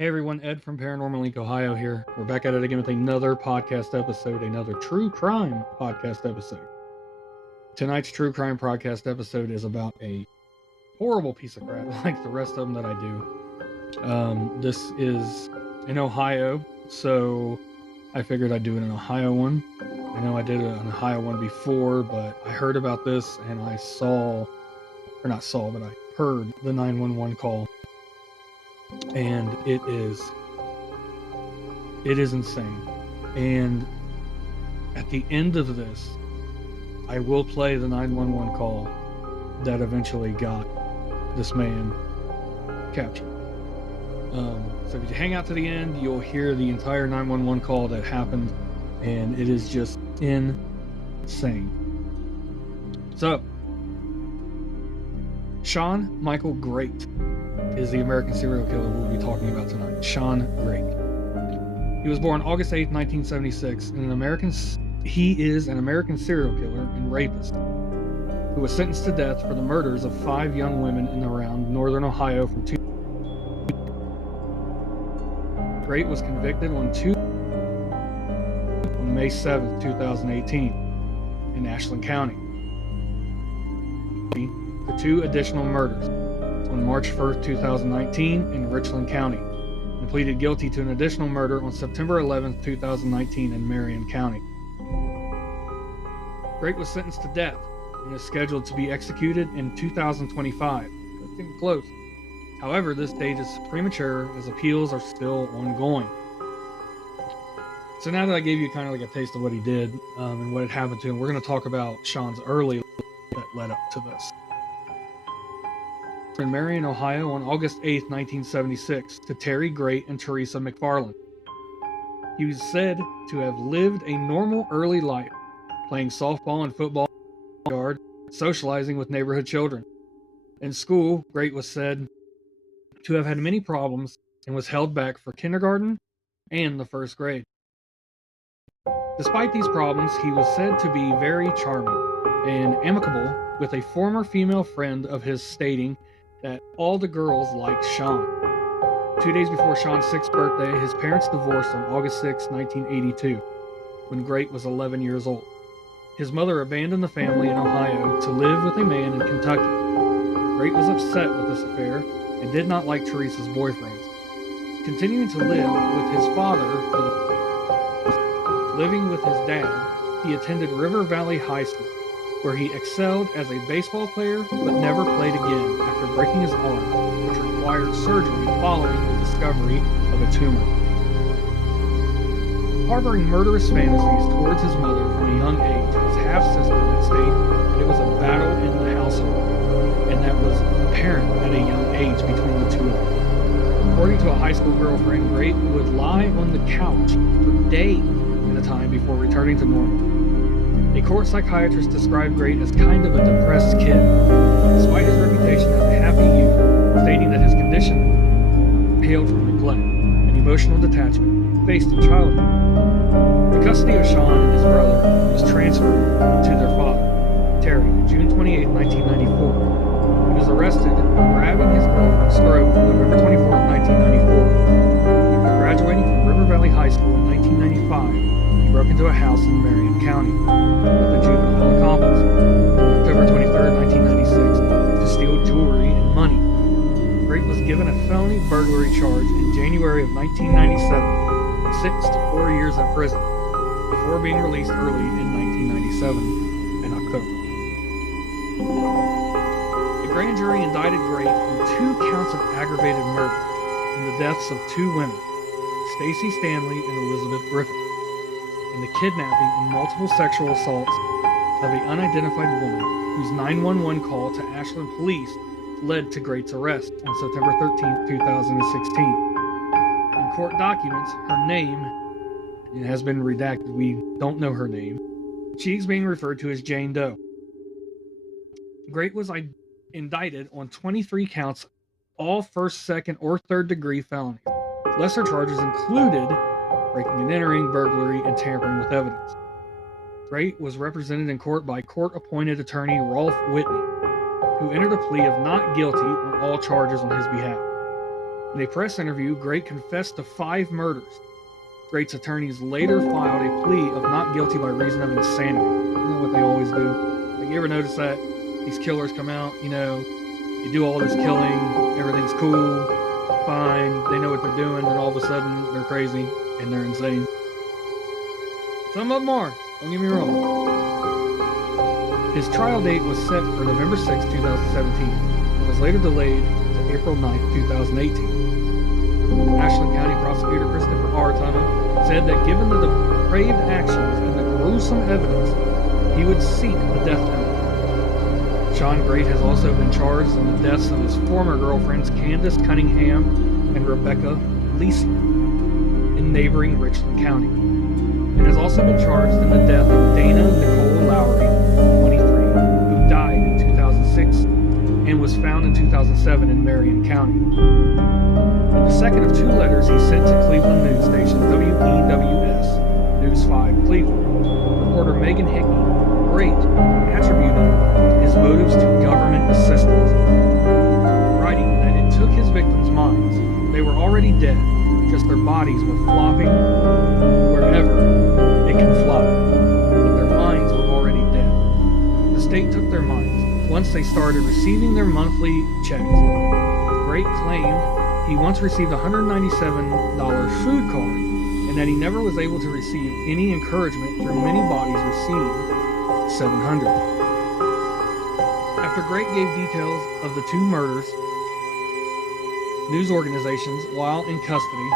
Hey everyone, Ed from Paranormal Link, Ohio here. We're back at it again with another podcast episode, another true crime podcast episode. Tonight's true crime podcast episode is about a horrible piece of crap, like the rest of them that I do. This is in Ohio, so I figured I'd do an Ohio one. I know I did an Ohio one before, but I heard about this and I heard the 911 call. And it is insane. And at the end of this, I will play the 911 call that eventually got this man captured. So if you hang out to the end, you'll hear the entire 911 call that happened, and it is just insane. So, Shawn Michael Grate is the American serial killer we'll be talking about tonight. Shawn Grate. He was born August 8, 1976, and he is an American serial killer and rapist who was sentenced to death for the murders of 5 young women in and around northern Ohio from Grate was convicted on May 7, 2018 in Ashland County for 2 additional murders on March 1st, 2019 in Richland County, and pleaded guilty to an additional murder on September 11th, 2019 in Marion County. Grate was sentenced to death and is scheduled to be executed in 2025. That's getting close. However, this date is premature as appeals are still ongoing. So now that I gave you kind of like a taste of what he did and what had happened to him, we're going to talk about Shawn's early life that led up to this. In Marion, Ohio on August 8, 1976, to Terry Grate and Teresa McFarland. He was said to have lived a normal early life, playing softball and football in the yard, socializing with neighborhood children. In school, Grate was said to have had many problems and was held back for kindergarten and the first grade. Despite these problems, he was said to be very charming and amicable, with a former female friend of his stating that all the girls liked Shawn. 2 days before Shawn's 6th birthday, his parents divorced on August 6, 1982, when Grate was 11 years old. His mother abandoned the family in Ohio to live with a man in Kentucky. Grate was upset with this affair and did not like Teresa's boyfriends. Continuing to live with his father living with his dad, he attended River Valley High School, where he excelled as a baseball player but never played again after breaking his arm, which required surgery following the discovery of a tumor. Harboring murderous fantasies towards his mother from a young age, his half-sister would state that it was a battle in the household, and that was apparent at a young age between the two of them. According to a high school girlfriend, Grate would lie on the couch for days at a time before returning to normal. A court psychiatrist described Grate as kind of a depressed kid, despite his reputation as a happy youth, stating that his condition hailed from neglect and emotional detachment faced in childhood. The custody of Shawn and his brother was transferred to their father, Terry, on June 28, 1994. He was arrested for grabbing his girlfriend's throat on November 24, 1994. After graduating from River Valley High School in 1995, he broke into a house in Marion County with a juvenile accomplice on October 23, 1996 to steal jewelry and money. Grate was given a felony burglary charge in January of 1997 and sentenced to 4 years in prison before being released early in 1997 in October. The grand jury indicted Grate on 2 counts of aggravated murder in the deaths of 2 women, Stacy Stanley and Elizabeth Griffith, and the kidnapping and multiple sexual assaults of an unidentified woman whose 911 call to Ashland police led to Grate's arrest on September 13, 2016. In court documents, her name has been redacted. We don't know her name. She is being referred to as Jane Doe. Grate was indicted on 23 counts, all first, second, or third degree felonies. Lesser charges included breaking and entering, burglary, and tampering with evidence. Grate was represented in court by court-appointed attorney Rolf Whitney, who entered a plea of not guilty on all charges on his behalf. In a press interview, Grate confessed to 5 murders. Grate's attorneys later filed a plea of not guilty by reason of insanity. Isn't that what they always do? Like, you ever notice that? These killers come out, you do all this killing, everything's cool, fine, they know what they're doing, and all of a sudden they're crazy and they're insane. Some of them are, don't get me wrong. His trial date was set for November 6, 2017, and was later delayed to April 9, 2018. Ashland County Prosecutor Christopher R. Tunnell said that given the depraved actions and the gruesome evidence, he would seek the death penalty. Shawn Grate has also been charged in the deaths of his former girlfriends Candace Cunningham and Rebecca Lisi in neighboring Richland County, and has also been charged in the death of Dana Nicole Lowry, 23, who died in 2006 and was found in 2007 in Marion County. In the second of 2 letters he sent to Cleveland news station WEWS News 5 Cleveland, reporter Megan Hickey Grate attributed his motives to government assistance, writing that it took his victims' minds. They were already dead, just their bodies were flopping wherever it can flop, but their minds were already dead. The state took their minds once they started receiving their monthly checks. Grate claimed he once received a $197 food card, and that he never was able to receive any encouragement through many bodies received $700. After Grate gave details of the 2 murders, news organizations, while in custody,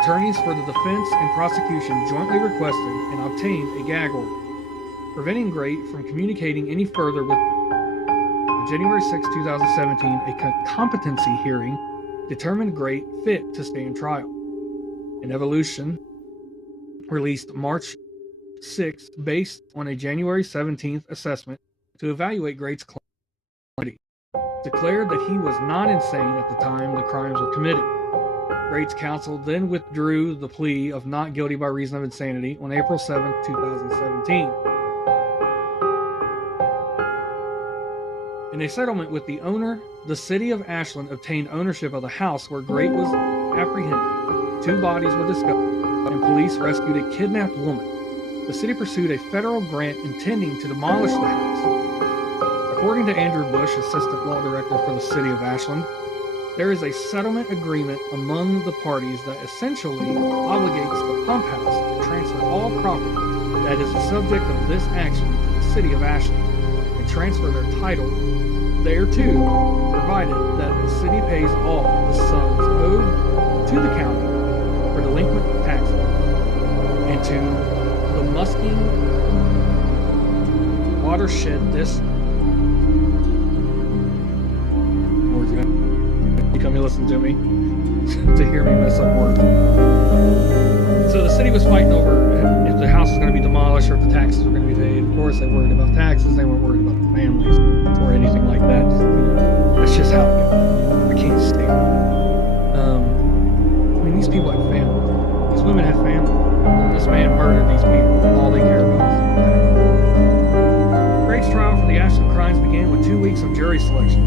attorneys for the defense and prosecution jointly requested and obtained a gag order, preventing Grate from communicating any further with. On January 6, 2017, a competency hearing determined Grate fit to stand trial. An Evolution released March 6 based on a January 17th assessment to evaluate Grate's claim, declared that he was not insane at the time the crimes were committed. Grate's counsel then withdrew the plea of not guilty by reason of insanity on April 7, 2017. In a settlement with the owner, the city of Ashland obtained ownership of the house where Grate was apprehended. 2 bodies were discovered, and police rescued a kidnapped woman. The city pursued a federal grant intending to demolish the house. According to Andrew Bush, Assistant Law Director for the city of Ashland, there is a settlement agreement among the parties that essentially obligates the pump house to transfer all property that is the subject of this action to the city of Ashland and transfer their title thereto, provided that the city pays all the sums owed to the county for delinquent taxes and to the Musking Watershed District. You come and listen to me to hear me mess up words. So the city was fighting over if the house was going to be demolished or if the taxes were going to be paid. Of course, they worried about taxes. They weren't worried about the families or anything like that. That's just how it goes. I can't stand it. These people had families. These women had families. This man murdered these people, and all they care about is their taxes. Grate's trial for the Ashland crimes began with 2 weeks of jury selection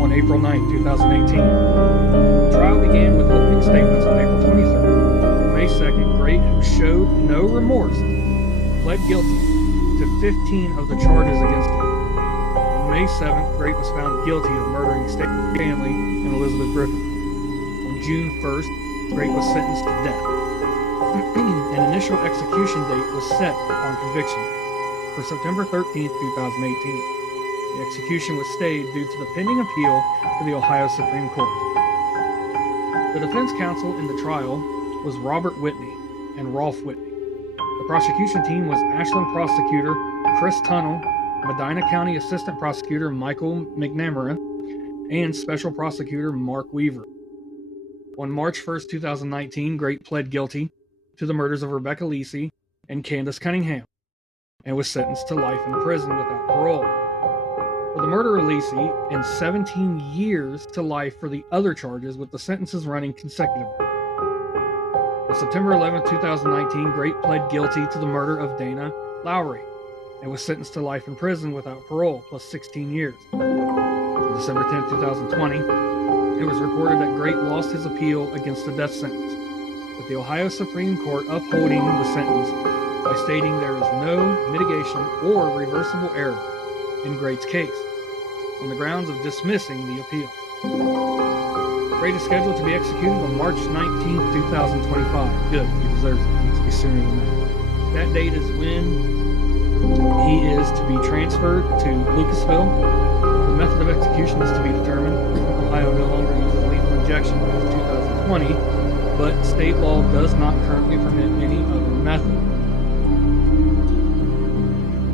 on April 9, 2018. The trial began with opening statements on April 23rd. On May 2nd, Grate, who showed no remorse, pled guilty to 15 of the charges against him. On May 7th, Grate was found guilty of murdering State family and Elizabeth Griffin. On June 1st, Grate was sentenced to death. An initial execution date was set on conviction for September 13, 2018. The execution was stayed due to the pending appeal to the Ohio Supreme Court. The defense counsel in the trial was Robert Whitney and Rolf Whitney. The prosecution team was Ashland prosecutor Chris Tunnell, Medina County Assistant Prosecutor Michael McNamara, and Special Prosecutor Mark Weaver. On March 1, 2019, Grate pled guilty to the murders of Rebecca Lisi and Candace Cunningham and was sentenced to life in prison without parole for the murder of Lisi and 17 years to life for the other charges, with the sentences running consecutively. On September 11, 2019, Grate pled guilty to the murder of Dana Lowry and was sentenced to life in prison without parole, plus 16 years. On December 10, 2020, It was reported that Grate lost his appeal against the death sentence, with the Ohio Supreme Court upholding the sentence by stating there is no mitigation or reversible error in Grate's case, on the grounds of dismissing the appeal. Grate is scheduled to be executed on March 19, 2025. Good, he deserves it. It needs to be sooner than that. That date is when he is to be transferred to Lucasville. The method of execution is to be determined. Ohio no longer uses lethal injection as of 2020, but state law does not currently permit any other method.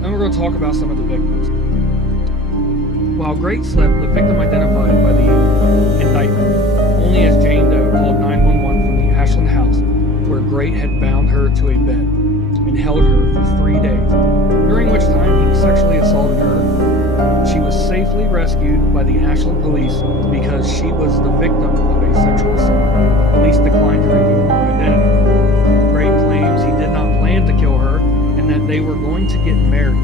Then we're going to talk about some of the victims. While Grate slept, the victim identified by the indictment only as Jane Doe called 911 from the Ashland house, where Grate had bound her to a bed and held her for 3 days, during which time he sexually assaulted her. She was safely rescued by the Ashland police because she was the victim of a sexual assault. Police declined to reveal her identity. Grate claims he did not plan to kill her and that they were going to get married.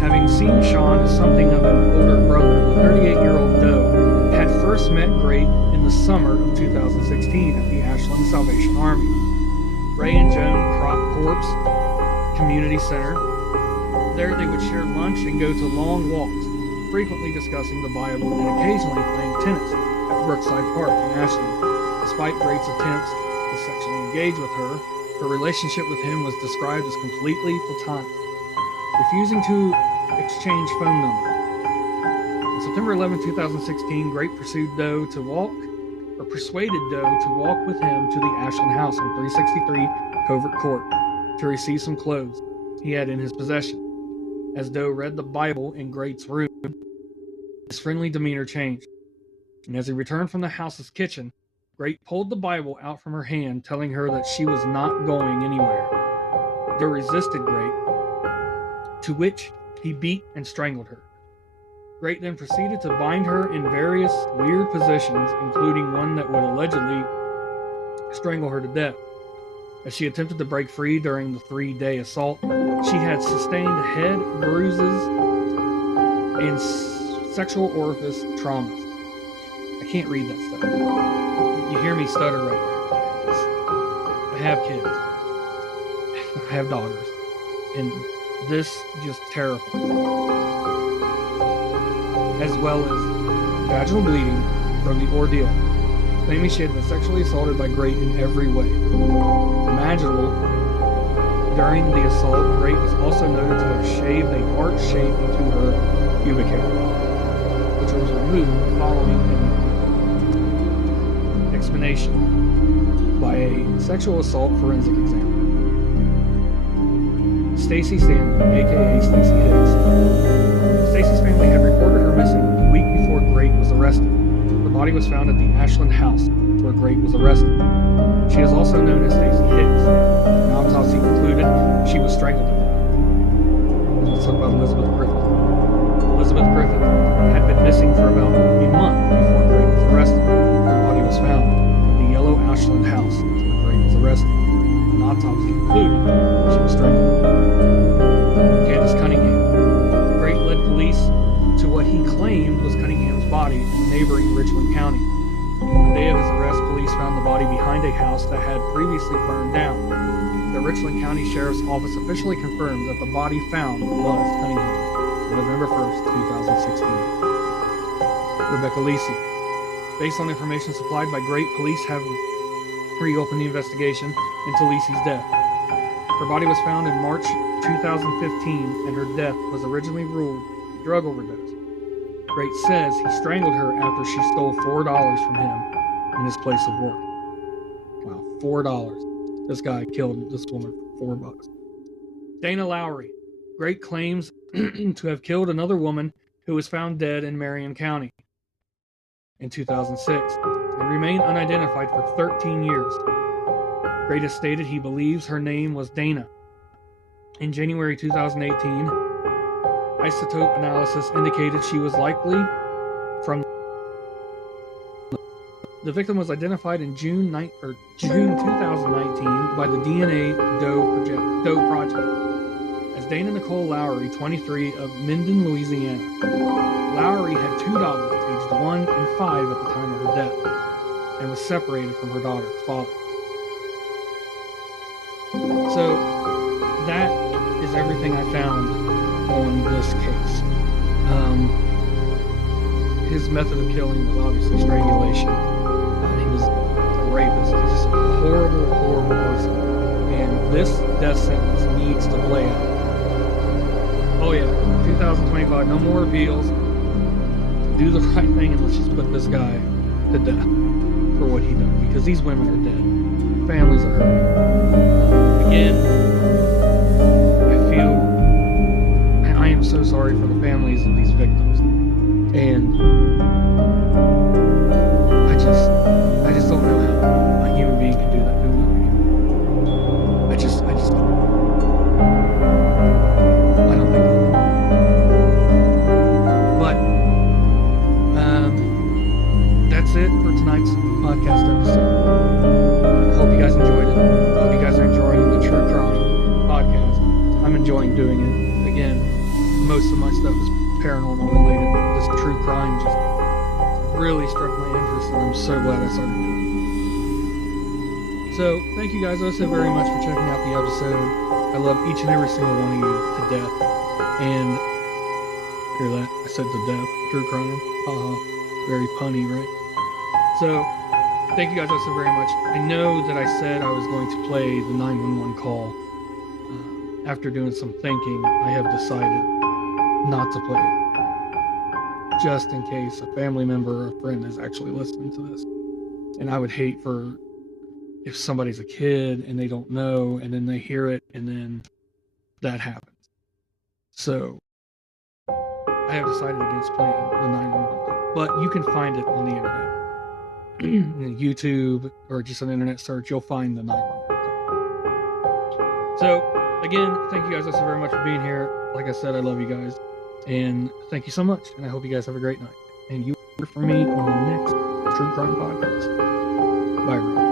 Having seen Shawn as something of an older brother, the 38-year-old Doe had first met Grate in the summer of 2016 at the Ashland Salvation Army. Ray and Joan Corpse Community Center. There they would share lunch and go to long walks, frequently discussing the Bible and occasionally playing tennis at Brookside Park in Ashland. Despite Grate's attempts to sexually engage with her, her relationship with him was described as completely platonic, refusing to exchange phone numbers. On September 11, 2016, Grate persuaded Doe to walk with him to the Ashland house on 363 Covert Court to receive some clothes he had in his possession. As Doe read the Bible in Grate's room, his friendly demeanor changed, and as he returned from the house's kitchen, Grate pulled the Bible out from her hand, telling her that she was not going anywhere. Doe resisted Grate, to which he beat and strangled her. Grate then proceeded to bind her in various weird positions, including one that would allegedly strangle her to death. As she attempted to break free during the 3-day assault, she had sustained head bruises and sexual orifice traumas. I can't read that stuff. You hear me stutter right there. I have kids. I have daughters. And this just terrifies me. As well as vaginal bleeding from the ordeal, claiming she had been sexually assaulted by Grate in every way imaginable. During the assault, Grate was also noted to have shaved a heart shape into her pubic hair, which was removed following an examination by a sexual assault forensic examiner. Stacy Stanley, aka Stacy Hicks. Stacy's family had reported her missing a week before Grate was arrested. Her body was found at the Ashland house where Grate was arrested. She is also known as Stacy Hicks. An autopsy concluded she was strangled to death. Let's talk about Elizabeth Griffith. Elizabeth Griffith had been missing for about a month before Grate was arrested. Her body was found at the yellow Ashland house where Grate was arrested. An autopsy concluded she was strangled. Candace Cunningham. Grate led police to what he claimed was Cunningham's body in neighboring Richland County. On the day of his arrest, police found the body behind a house that had previously burned down. The Richland County Sheriff's Office officially confirmed that the body found was Cunningham's on November 1st, 2016. Rebecca Lisi. Based on information supplied by Grate, police have reopened the investigation into Lisi's death. Her body was found in March 2015, and her death was originally ruled a drug overdose. Grate says he strangled her after she stole $4 from him in his place of work. Wow, $4. This guy killed this woman for $4. Dana Lowry. Grate claims to have killed another woman who was found dead in Marion County in 2006 and remained unidentified for 13 years. Grate has stated he believes her name was Dana. In January 2018, isotope analysis indicated she was likely from. The victim was identified in June 2019 by the DNA Doe Project as Dana Nicole Lowry, 23, of Minden, Louisiana. Lowry had $2 aged 1 and 5 at the time of her death and was separated from her daughter's father. So that is everything I found on this case. His method of killing was obviously strangulation. He was a rapist. He's just a horrible, horrible person. And this death sentence needs to play out. Oh yeah, 2025, no more appeals. Do the right thing and let's just put this guy to death for what he done. Because these women are dead. Families are hurting. Again, I am so sorry for the families of these victims. And I just don't know how a human being can do that. I just don't. I don't think so. But that's it for tonight's podcast episode. I hope you guys enjoyed it. I hope you guys are enjoying the true crime podcast. I'm enjoying doing it. Again, most of my stuff is paranormal related. This true crime just really struck my interest, and I'm so glad I started doing it. So, thank you guys also very much for checking out the episode. I love each and every single one of you to death. And, hear that? I said to death. True crime. Very punny, right? So, thank you guys also very much. I know that I said I was going to play the 911 call. After doing some thinking, I have decided not to play it. Just in case a family member or a friend is actually listening to this. And I would hate for if somebody's a kid and they don't know and then they hear it and then that happens. So I have decided against playing the 911 call. But you can find it on the internet. YouTube or just an internet search, you'll find the 911 call. So again, thank you guys also very much for being here. Like I said, I love you guys. And thank you so much. And I hope you guys have a great night. And you will hear from me on the next True Crime Podcast. Bye, everyone.